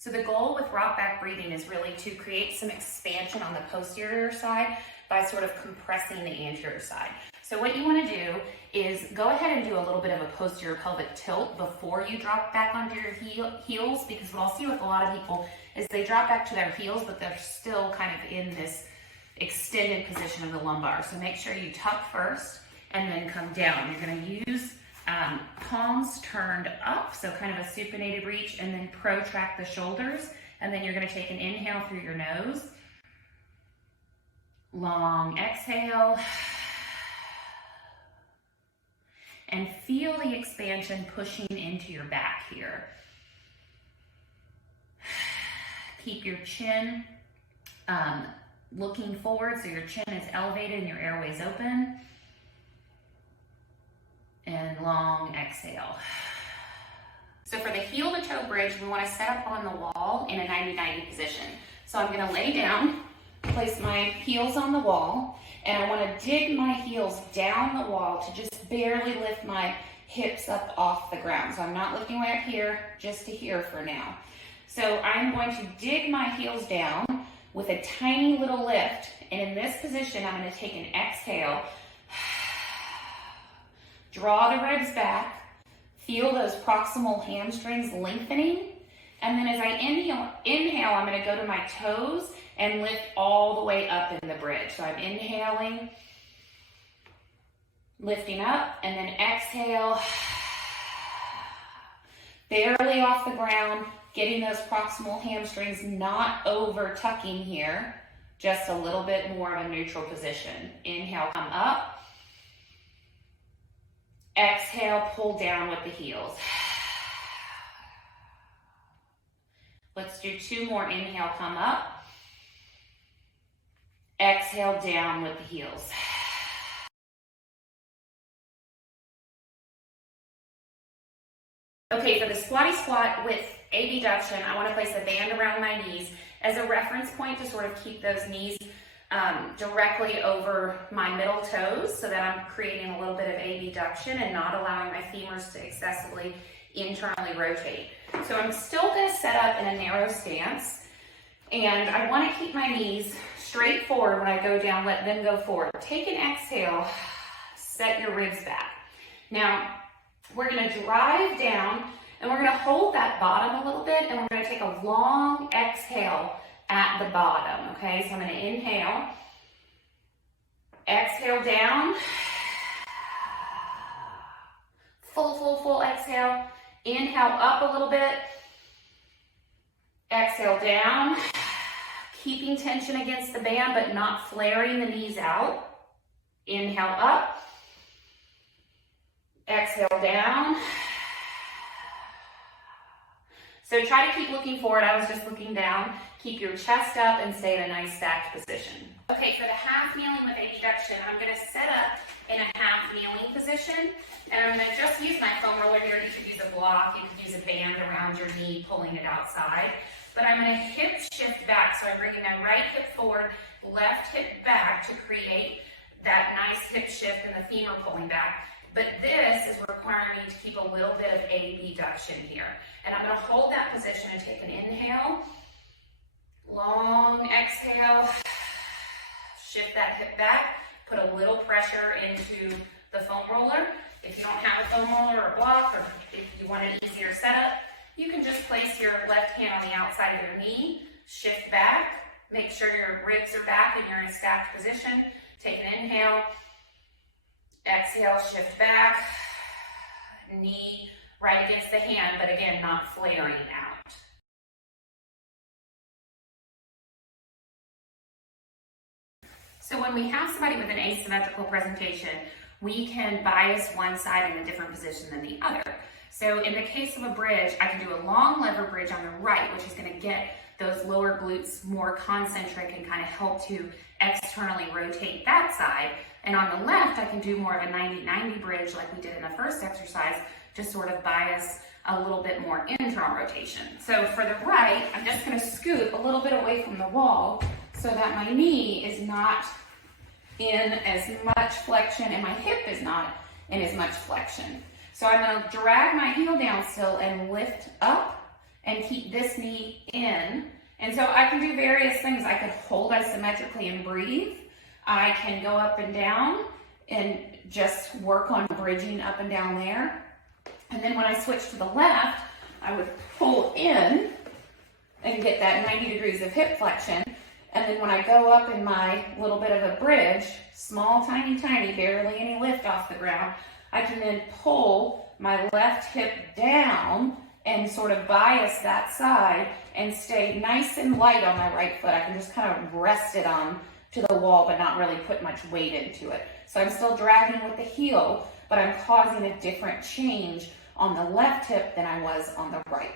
So the goal with rock back breathing is really to create some expansion on the posterior side by sort of compressing the anterior side. So what you want to do is go ahead and do a little bit of a posterior pelvic tilt before you drop back onto your heels, because what I'll see with a lot of people is they drop back to their heels, but they're still kind of in this extended position of the lumbar. So make sure you tuck first and then come down. You're going to use palms turned up, so kind of a supinated reach, and then protract the shoulders. And then you're going to take an inhale through your nose. Long exhale. And feel the expansion pushing into your back here. Keep your chin looking forward, so your chin is elevated and your airway's open. And long exhale. So for the heel to toe bridge, we want to set up on the wall in a 90-90 position. So I'm going to lay down, place my heels on the wall, and I want to dig my heels down the wall to just barely lift my hips up off the ground. So I'm not lifting way up here, just to here for now. So I'm going to dig my heels down with a tiny little lift, and in this position, I'm going to take an exhale. Draw the ribs back, feel those proximal hamstrings lengthening, and then as I inhale, I'm going to go to my toes and lift all the way up in the bridge. So I'm inhaling, lifting up, and then exhale, barely off the ground, getting those proximal hamstrings not over tucking here, just a little bit more of a neutral position. Inhale, come up. Exhale, pull down with the heels. Let's do 2 more. Inhale, come up. Exhale, down with the heels. Okay, for the squatty squat with abduction, I want to place a band around my knees as a reference point to sort of keep those knees directly over my middle toes, so that I'm creating a little bit of abduction and not allowing my femurs to excessively internally rotate. So I'm still going to set up in a narrow stance, and I want to keep my knees straight forward when I go down, let them go forward. Take an exhale, set your ribs back. Now, we're going to drive down, and we're going to hold that bottom a little bit, and we're going to take a long exhale at the bottom, okay? So I'm going to inhale, exhale down, full exhale, inhale up a little bit, exhale down, keeping tension against the band but not flaring the knees out, inhale up, exhale down. So try to keep looking forward. I was just looking down. Keep your chest up and stay in a nice stacked position. Okay, for the half kneeling with abduction, I'm going to set up in a half kneeling position, and I'm going to just use my foam roller here. You could use a block, you could use a band around your knee, pulling it outside. But I'm going to hip shift back, so I'm bringing my right hip forward, left hip back to create that nice hip shift and the femur pulling back. But this is requiring me to keep a little bit of abduction here. And I'm going to hold that position and take an inhale, long exhale, shift that hip back, put a little pressure into the foam roller. If you don't have a foam roller or a block, or if you want an easier setup, you can just place your left hand on the outside of your knee, shift back, make sure your ribs are back and you're in a stacked position. Take an inhale, exhale, shift back, knee right against the hand, but again, not flaring out. So when we have somebody with an asymmetrical presentation, we can bias one side in a different position than the other. So in the case of a bridge, I can do a long lever bridge on the right, which is going to get those lower glutes more concentric and kind of help to externally rotate that side. And on the left, I can do more of a 90-90 bridge like we did in the first exercise, to sort of bias a little bit more internal rotation. So for the right, I'm just going to scoot a little bit away from the wall so that my knee is not in as much flexion and my hip is not in as much flexion. So I'm going to drag my heel down still and lift up and keep this knee in. And so I can do various things. I could hold isometrically and breathe. I can go up and down and just work on bridging up and down there. And then when I switch to the left, I would pull in and get that 90 degrees of hip flexion. And then when I go up in my little bit of a bridge, small, tiny, barely any lift off the ground, I can then pull my left hip down and sort of bias that side and stay nice and light on my right foot. I can just kind of rest it on to the wall, but not really put much weight into it. So I'm still dragging with the heel, but I'm causing a different change on the left hip than I was on the right.